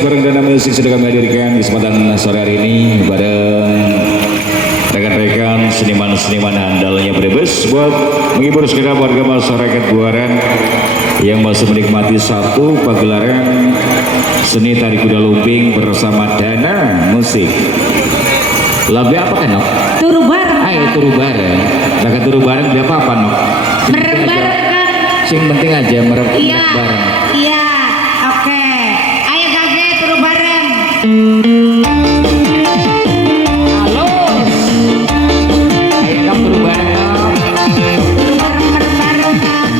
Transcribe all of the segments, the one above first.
bareng Dana Musik sudah kami hadirkan di kesempatan sore hari ini bareng rekan-rekan seniman-seniman andalnya Brebes buat menghibur segenap warga masyarakat Buaran yang masih menikmati satu pagelaran seni tari kuda lumping bersama Dana Musik. Lagu apa kan Nok? Turu bareng. Ayo turu bareng. Nah turu bareng dia apa Nok? Merem bareng kan? Sing penting aja merem Iya. bareng. Iya. Oke. Ayo Gage turu bareng. Halo. Ayo Nok turu bareng Nok. Turu bareng merem bareng kan?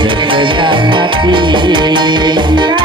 Setengah mati.